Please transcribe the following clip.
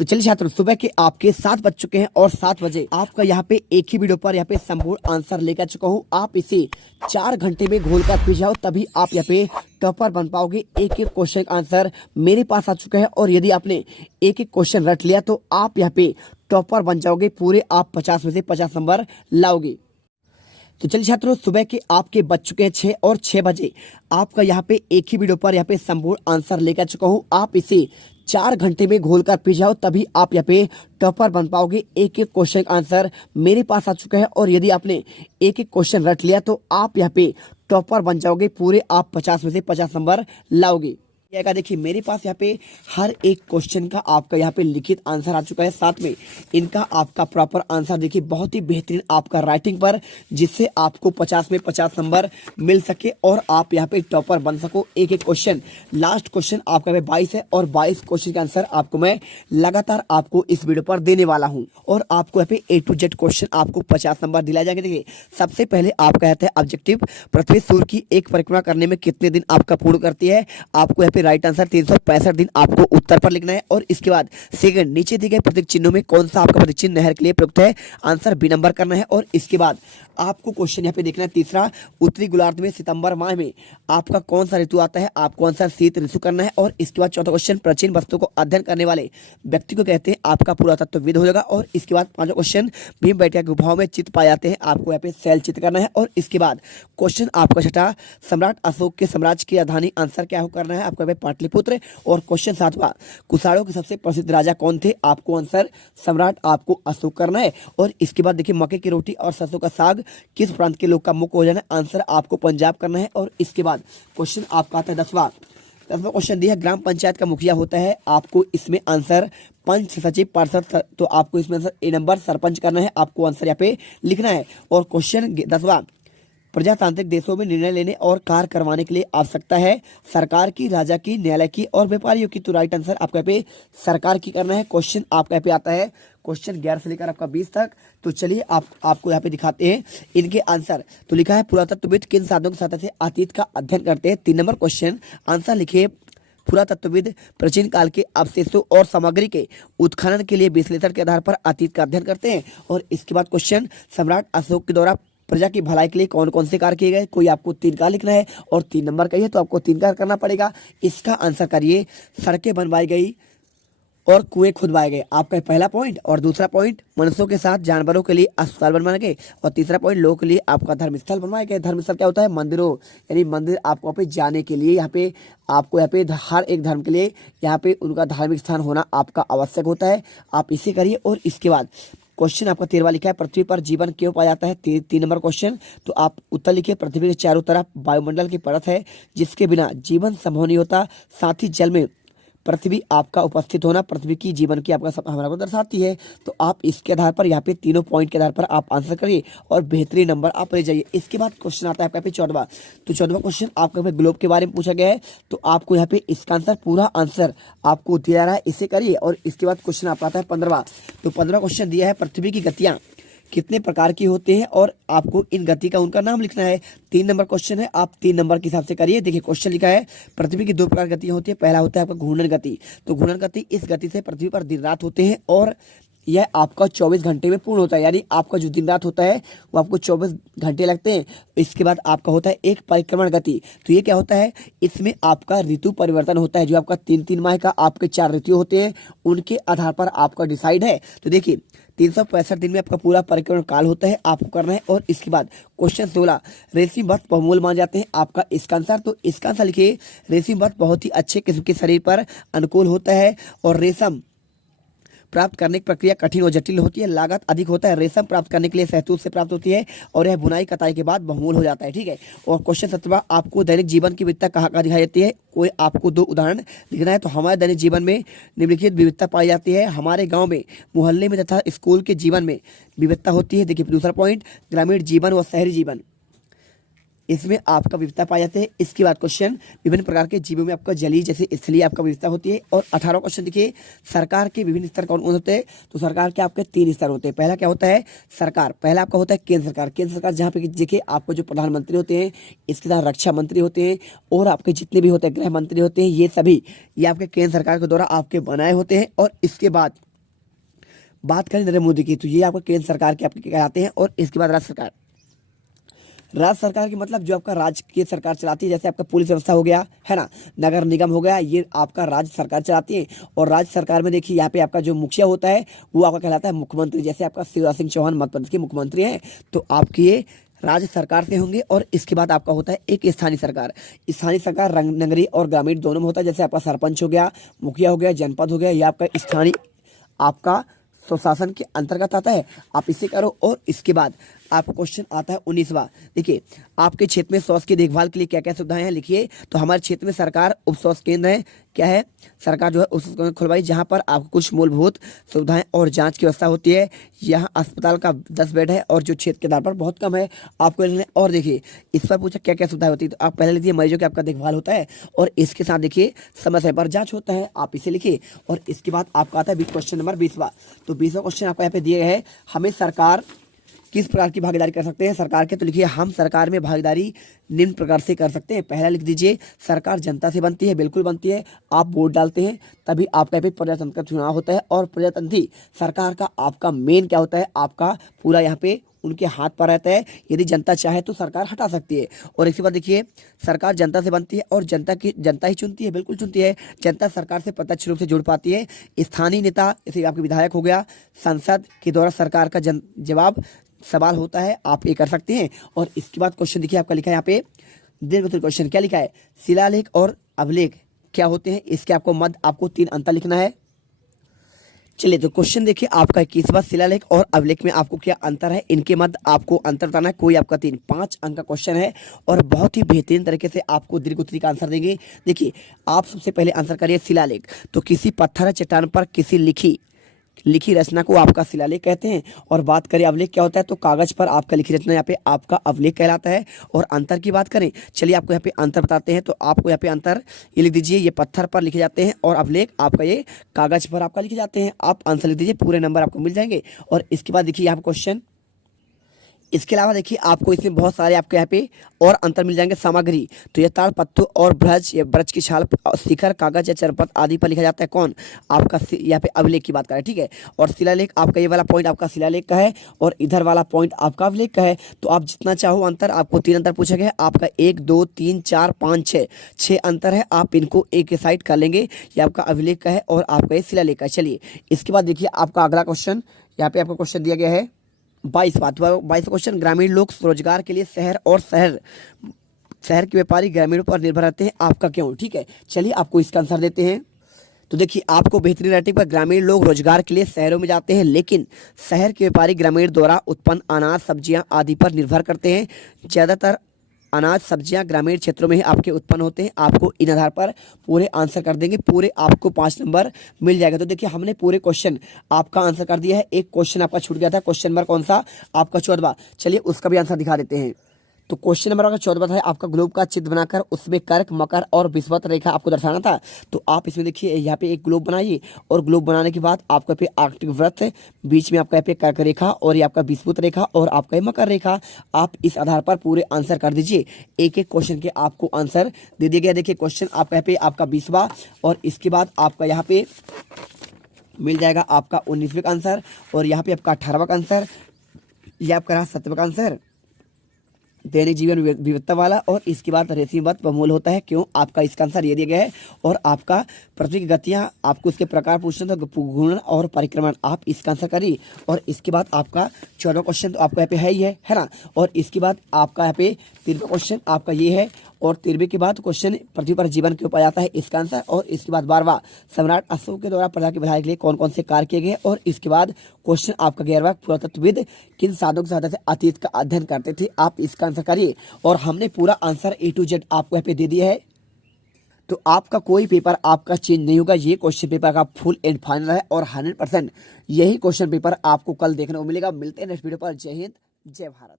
तो चलिए छात्रों, सुबह के आपके 7 बज चुके हैं और 7 बजे आपका यहाँ पे एक ही वीडियो पर यहाँ पे संपूर्ण आंसर लेकर चुका हूँ। आप इसे 4 घंटे में घोल कर पी जाओ, तभी आप यहाँ पे टॉपर बन पाओगे। एक एक क्वेश्चन का आंसर मेरे पास आ चुका है और यदि आपने एक एक क्वेश्चन रट लिया तो आप यहाँ पे टॉपर बन जाओगे। पूरे आप 50 में से 50 नंबर लाओगे। तो चलिए छात्रों, सुबह के आपके बज चुके हैं 6 और 6 बजे आपका यहाँ पे एक ही वीडियो पर यहाँ पे संपूर्ण आंसर लेकर चुका हूँ। आप इसे 4 घंटे में घोल कर पी जाओ, तभी आप यहाँ पे टॉपर बन पाओगे। एक एक क्वेश्चन का आंसर मेरे पास आ चुका है और यदि आपने एक एक क्वेश्चन रट लिया तो आप यहाँ पे टॉपर बन जाओगे। पूरे आप 50 में से 50 नंबर लाओगे। देखिए, मेरे पास यहाँ पे हर एक क्वेश्चन का आपका यहाँ पे लिखित आंसर आ चुका है, साथ में इनका आपका प्रॉपर आंसर देखिए, बहुत ही बेहतरीन आपका राइटिंग पर, जिससे आपको 50 में 50 नंबर मिल सके और आप यहाँ पे टॉपर बन सको। एक एक क्वेश्चन, लास्ट क्वेश्चन आपका 22 है और 22 क्वेश्चन का आंसर आपको मैं लगातार आपको इस वीडियो पर देने वाला हूँ और आपको यहाँ पे A to Z क्वेश्चन आपको 50 नंबर दिलाए जाएंगे। देखिए, सबसे पहले आपका कहते हैं ऑब्जेक्टिव, पृथ्वी सूर्य की एक परिक्रमा करने में कितने दिन आपका पूर्ण करती है। आपको यहाँ पे राइट आंसर 365 दिन आपको उत्तर पर लिखना है। और इसके बाद सेकंड, नीचे दिए गए प्रतीक चिन्हों में कौन सा आपका प्रतीक चिन्ह नहर के लिए प्रयुक्त है। आंसर बी नंबर करना है। और इसके बाद आपको क्वेश्चन यहाँ पे देखना है तीसरा, उत्तरी गोलार्ध में सितंबर माह में आपका कौन सा ऋतु आता है। आपको आंसर शीत ऋतु करना है। और इसके बाद चौथा क्वेश्चन, प्राचीन वस्तु को अध्ययन करने वाले व्यक्ति को कहते हैं। आपका पुरातत्वविद हो जाएगा। और इसके बाद पांचवा क्वेश्चन, भीमबेटका गुफाओं में चित्र पाए जाते हैं। आपको यहाँ पे शैल चित्र करना है। और इसके बाद क्वेश्चन आपका छठा, सम्राट अशोक के साम्राज्य की राजधानी, आंसर क्या करना है। आपको पाटलिपुत्र। और क्वेश्चन सातवां, कुषाणों के सबसे प्रसिद्ध राजा कौन थे। आपको आंसर सम्राट आपको अशोक करना है। और इसके बाद देखिए, मक्के की रोटी और सरसों का साग किस प्रांत के लोग का मुख्य भोजन है। आंसर आपको पंजाब करना है। और इसके बाद क्वेश्चन आपका आता है 10वां क्वेश्चन दिया है, ग्राम पंचायत का मुखिया होता है। आपको इसमें आंसर पंच सचिव पार्षद, तो आपको इसमें आंसर ए नंबर सरपंच करना है। आपको आंसर यहाँ पे लिखना है। और क्वेश्चन 10वां, प्रजातांत्रिक देशों में निर्णय लेने और कार्य करवाने के लिए आवश्यकता है सरकार की, राजा की, न्यायालय की और व्यापारियों की। तो राइट आंसर आपका यहाँ पे सरकार की करना है। क्वेश्चन आपका यहाँ पे आता है क्वेश्चन 11 से लेकर आपका 20 तक। तो चलिए आपको यहाँ पे दिखाते हैं इनके आंसर। तो लिखा है, पुरातत्वविद किन साधनों की सहायता से अतीत का अध्ययन करते हैं। 3 नंबर क्वेश्चन आंसर लिखिए, पुरातत्वविद प्राचीन काल के अवशेषों और सामग्री के उत्खनन के लिए विश्लेषण के आधार पर अतीत का अध्ययन करते हैं। और इसके बाद क्वेश्चन, सम्राट अशोक के द्वारा प्रजा की भलाई के लिए कौन कौन से कार्य किए गए। कोई आपको 3 का लिखना है और 3 नंबर का ही है, तो आपको 3 का करना पड़ेगा। इसका आंसर करिए, सड़कें बनवाई गई और कुएं खुदवाए गए, आपका पहला पॉइंट। और दूसरा पॉइंट, मनुष्यों के साथ जानवरों के लिए अस्पताल बनवाए गए। और तीसरा पॉइंट, लोगों के लिए आपका धर्मस्थल बनवाए गए। धर्मस्थल क्या होता है, मंदिरों, यानी मंदिर आपको पे जाने के लिए, यहाँ पे आपको यहाँ पे हर एक धर्म के लिए यहाँ पे उनका धार्मिक स्थान होना आपका आवश्यक होता है। आप इसे करिए। और इसके बाद क्वेश्चन आपका 13वां लिखा है, पृथ्वी पर जीवन क्यों पाया जाता है। 3 नंबर क्वेश्चन, तो आप उत्तर लिखिए, पृथ्वी के चारों तरफ वायुमंडल की परत है जिसके बिना जीवन संभव नहीं होता। साथ ही जल में पृथ्वी आपका उपस्थित होना पृथ्वी की जीवन की आपका हमारा को दर्शाती है। तो आप इसके आधार पर यहाँ पे तीनों पॉइंट के आधार पर आप आंसर करिए और बेहतरीन नंबर आप ले जाइए। इसके बाद क्वेश्चन आता है आपका पे 14वां। तो 14वां क्वेश्चन आपका पे ग्लोब के बारे में पूछा गया है। तो आपको यहाँ पे इसका आंसर, पूरा आंसर आपको दिया रहा है, इसे करिए। और इसके बाद क्वेश्चन आपका आता है 15वां। तो 15वां क्वेश्चन दिया है, पृथ्वी की गतियां कितने प्रकार की होते हैं और आपको इन गति का उनका नाम लिखना है। 3 नंबर क्वेश्चन है, आप 3 नंबर के हिसाब से करिए। देखिए, क्वेश्चन लिखा है, पृथ्वी की 2 प्रकार की गतियां होती है। पहला होता है आपका घूर्णन गति। तो घूर्णन गति, इस गति से पृथ्वी पर दिन रात होते हैं और यह आपका 24 घंटे में पूर्ण होता है। यानी आपका जो दिन रात होता है वो आपको 24 घंटे लगते हैं। इसके बाद आपका होता है एक परिक्रमण गति। तो ये क्या होता है, इसमें आपका ऋतु परिवर्तन होता है। जो आपका 3-3 माह का आपके 4 ऋतु होते हैं, उनके आधार पर आपका डिसाइड है। तो देखिए, 365 दिन में आपका पूरा परिक्रमण काल होता है, आपको करना है। और इसके बाद क्वेश्चन 16, रेशमी वस्त्र बहुमूल्य माने जाते हैं। आपका इसका आंसर, तो इसका आंसर लिखिए, रेशमी वस्त्र बहुत ही अच्छे किस्म के शरीर पर अनुकूल होता है और रेशम प्राप्त करने की प्रक्रिया कठिन और जटिल होती है, लागत अधिक होता है। रेशम प्राप्त करने के लिए शहतूत से प्राप्त होती है और यह बुनाई कताई के बाद बहुमूल्य हो जाता है। ठीक है। और क्वेश्चन 17, आपको दैनिक जीवन की विविधता कहाँ कहाँ दिखाई देती है। कोई आपको 2 उदाहरण लिखना है। तो हमारे दैनिक जीवन में निम्नलिखित विविधता पाई जाती है। हमारे गाँव में, मोहल्ले में तथा स्कूल के जीवन में विविधता होती है। देखिए, दूसरा पॉइंट, ग्रामीण जीवन व शहरी जीवन, इसमें आपका विविधता पाई जाती है। इसके बाद क्वेश्चन, विभिन्न प्रकार के जीवों में आपका जलीय जैसे स्थलीय आपका विविधता होती है। और 18वां क्वेश्चन देखिए, सरकार के विभिन्न स्तर कौन कौन होते हैं। तो सरकार के आपके 3 स्तर होते हैं। पहला क्या होता है, सरकार, पहला आपका होता है केंद्र सरकार। केंद्र सरकार जहाँ पे देखिए आपको जो प्रधानमंत्री होते हैं, इसके साथ रक्षा मंत्री होते हैं और आपके जितने भी होते हैं गृह मंत्री होते हैं, ये सभी ये आपके केंद्र सरकार के द्वारा आपके बनाए होते हैं। और इसके बाद बात करें नरेंद्र मोदी की, तो ये आपका केंद्र सरकार के आपके कहलाते हैं। और इसके बाद राज्य सरकार। राज्य सरकार की मतलब जो आपका राज्य की सरकार चलाती है, जैसे आपका पुलिस व्यवस्था हो गया है ना, नगर निगम हो गया, ये आपका राज्य सरकार चलाती है। और राज्य सरकार में देखिए यहाँ पे आपका जो मुखिया होता है वो आपका कहलाता है मुख्यमंत्री। जैसे आपका शिवराज सिंह चौहान मध्य प्रदेश के मुख्यमंत्री हैं, तो आपके ये राज्य सरकार से होंगे। और इसके बाद आपका होता है एक स्थानीय सरकार। स्थानीय सरकार नगरीय और ग्रामीण दोनों में होता है। जैसे आपका सरपंच हो गया, मुखिया हो गया, जनपद हो गया, ये आपका स्थानीय आपका स्वशासन के अंतर्गत आता है। आप इसे करो। और इसके बाद आपका क्वेश्चन आता है 19वां। देखिए आपके क्षेत्र में स्वास्थ्य की देखभाल के लिए क्या क्या सुविधाएं हैं, लिखिए। तो हमारे क्षेत्र में सरकार उप स्वास्थ्य केंद्र है, क्या है, सरकार जो है उप स्वास्थ्य केंद्र खुलवाई, जहां पर आपको कुछ मूलभूत सुविधाएं और जांच की व्यवस्था होती है। यहाँ अस्पताल का 10 बेड है और जो क्षेत्र के आधार पर बहुत कम है आपको लेने। और देखिए इस पर पूछा क्या क्या सुविधाएं होती है, तो आप पहले लिखिए मरीजों की आपका देखभाल होता है और इसके साथ देखिए समय समय पर जाँच होता है, आप इसे लिखिए। और इसके बाद आपका आता है क्वेश्चन नंबर 20वां। तो 20वां क्वेश्चन आपको यहाँ पे दिए गए हैं, हमें सरकार किस प्रकार की भागीदारी कर सकते हैं सरकार के, तो लिखिए हम सरकार में भागीदारी निम्न प्रकार से कर सकते हैं। पहला लिख दीजिए, सरकार जनता से बनती है, बिल्कुल बनती है। आप वोट डालते हैं तभी आपका यहाँ पे प्रजातंत्र का चुनाव होता है। और प्रजातंत्री सरकार का आपका मेन क्या होता है, आपका पूरा यहाँ पे उनके हाथ पर रहता है। यदि जनता चाहे तो सरकार हटा सकती है। और इसके बाद देखिए सरकार जनता से बनती है और जनता ही चुनती है, बिल्कुल चुनती है। जनता सरकार से प्रत्यक्ष रूप से जुड़ पाती है। स्थानीय नेता जैसे आपके विधायक हो गया, संसद के द्वारा सरकार का जवाब सवाल होता है, आप ये कर सकते हैं। और इसके बाद क्वेश्चन देखिए आपका लिखा है यहाँ पे दीर्घ क्वेश्चन क्या लिखा है, शिलालेख और अभिलेख क्या होते हैं, इसके आपको मध्य आपको 3 अंतर लिखना है। चलिए तो क्वेश्चन देखिए आपका 21वां, शिलालेख और अभिलेख में आपको क्या अंतर है, इनके मध्य आपको अंतर बताना है। कोई आपका 5 अंक का क्वेश्चन है और बहुत ही बेहतरीन तरीके से आपको दीर्घ उत्तरी का आंसर देंगे। देखिए आप सबसे पहले आंसर करिए शिलालेख। तो किसी पत्थर या चट्टान पर किसी लिखी रचना को आपका शिलालेख कहते हैं। और बात करें अभिलेख क्या होता है, तो कागज पर आपका लिखी रचना यहाँ पे आपका अभिलेख कहलाता है। और अंतर की बात करें, चलिए आपको यहाँ पे अंतर बताते हैं। तो आपको यहाँ पे अंतर ये लिख दीजिए, ये पत्थर पर लिखे जाते हैं और अभिलेख आपका ये कागज पर आपका लिखे जाते हैं। आप आंसर लिख दीजिए, पूरे नंबर आपको मिल जाएंगे। और इसके बाद देखिए यहाँ पे क्वेश्चन, इसके अलावा देखिए आपको इसमें बहुत सारे आपके यहाँ पे और अंतर मिल जाएंगे। सामग्री, तो ये ताड़ पत्तों और ब्रज या ब्रज की छाल, शिखर, कागज या चरपत आदि पर लिखा जाता है। कौन, आपका यहाँ पे अभिलेख की बात करें, ठीक है। और शिलालेख आपका ये वाला पॉइंट आपका शिलालेख का है और इधर वाला पॉइंट आपका अभिलेख का है। तो आप जितना चाहो अंतर, आपको 3 अंतर पूछा गया, आपका 1 2 3 4 5 6 अंतर है। आप इनको एक साइड कर लेंगे, ये आपका अभिलेख का है और आपका ये शिलालेख का है। चलिए इसके बाद देखिए आपका अगला क्वेश्चन, यहाँ पे आपका क्वेश्चन दिया गया है 22वां क्वेश्चन, ग्रामीण लोग रोजगार के लिए शहर के व्यापारी ग्रामीणों पर निर्भर रहते हैं, आपका क्यों, ठीक है। चलिए आपको इसका आंसर देते हैं। तो देखिए आपको बेहतरीन राइटिंग पर, ग्रामीण लोग रोजगार के लिए शहरों में जाते हैं, लेकिन शहर के व्यापारी ग्रामीण द्वारा उत्पन्न अनाज, सब्जियां आदि पर निर्भर करते हैं। ज़्यादातर अनाज सब्जियां ग्रामीण क्षेत्रों में ही आपके उत्पन्न होते हैं। आपको इन आधार पर पूरे आंसर कर देंगे, पूरे आपको 5 नंबर मिल जाएगा। तो देखिए हमने पूरे क्वेश्चन आपका आंसर कर दिया है। एक क्वेश्चन आपका छूट गया था, क्वेश्चन नंबर कौन सा, आपका 14वां। चलिए उसका भी आंसर दिखा देते हैं। तो क्वेश्चन नंबर आपका 14वां था, आपका ग्लोब का चित्र बनाकर उसमें कर्क, मकर और विषुवत रेखा आपको दर्शाना था। तो आप इसमें देखिए यहाँ पे एक ग्लोब बनाइए और ग्लोब बनाने के बाद आपका पे आर्कटिक वृत्त है, बीच में आपका यहाँ पे कर्क रेखा और ये आपका विषुवत रेखा और आपका ये मकर रेखा। आप इस आधार पर पूरे आंसर कर दीजिए। एक एक क्वेश्चन के आपको आंसर दे दिया गया। देखिए क्वेश्चन आपका यहाँ पे आपका 20वां और इसके बाद आपका यहाँ पे मिल जाएगा आपका 19वें का आंसर और यहाँ पे आपका 18वां का आंसर, ये आपका रहा 7वां का आंसर, दैनिक जीवन विविधता वाला। और इसके बाद रेसिमवत बमूल होता है, क्यों, आपका इसका आंसर ये दिया गया है। और आपका पृथ्वी की गतियाँ, आपको उसके प्रकार पूछना था, घूर्णन और परिक्रमण, आप इसका आंसर करिए। और इसके बाद आपका 14वां क्वेश्चन तो आपका यहाँ पे है ही है ना। और इसके बाद आपका यहाँ पे 13वां क्वेश्चन आपका ये है और 13वें के बाद क्वेश्चन पृथ्वी पर जीवन क्यों पाया जाता है, इसका आंसर। और इसके बाद 12वां, सम्राट अशोक के द्वारा प्रजा की भलाई के लिए कौन कौन से कार्य किए गए। और इसके बाद क्वेश्चन आपका 11वां, पुरातत्वविद किन साधनों की सहायता से अतीत का अध्ययन करते थे, आप इसका आंसर करिए। और हमने पूरा आंसर A to Z आपको यहाँ पे दे दिया है। तो आपका कोई पेपर आपका चेंज नहीं होगा, ये क्वेश्चन पेपर का फुल एंड फाइनल है और 100% यही क्वेश्चन पेपर आपको कल देखने को मिलेगा। मिलते हैं नेक्स्ट वीडियो पर। जय हिंद, जय भारत।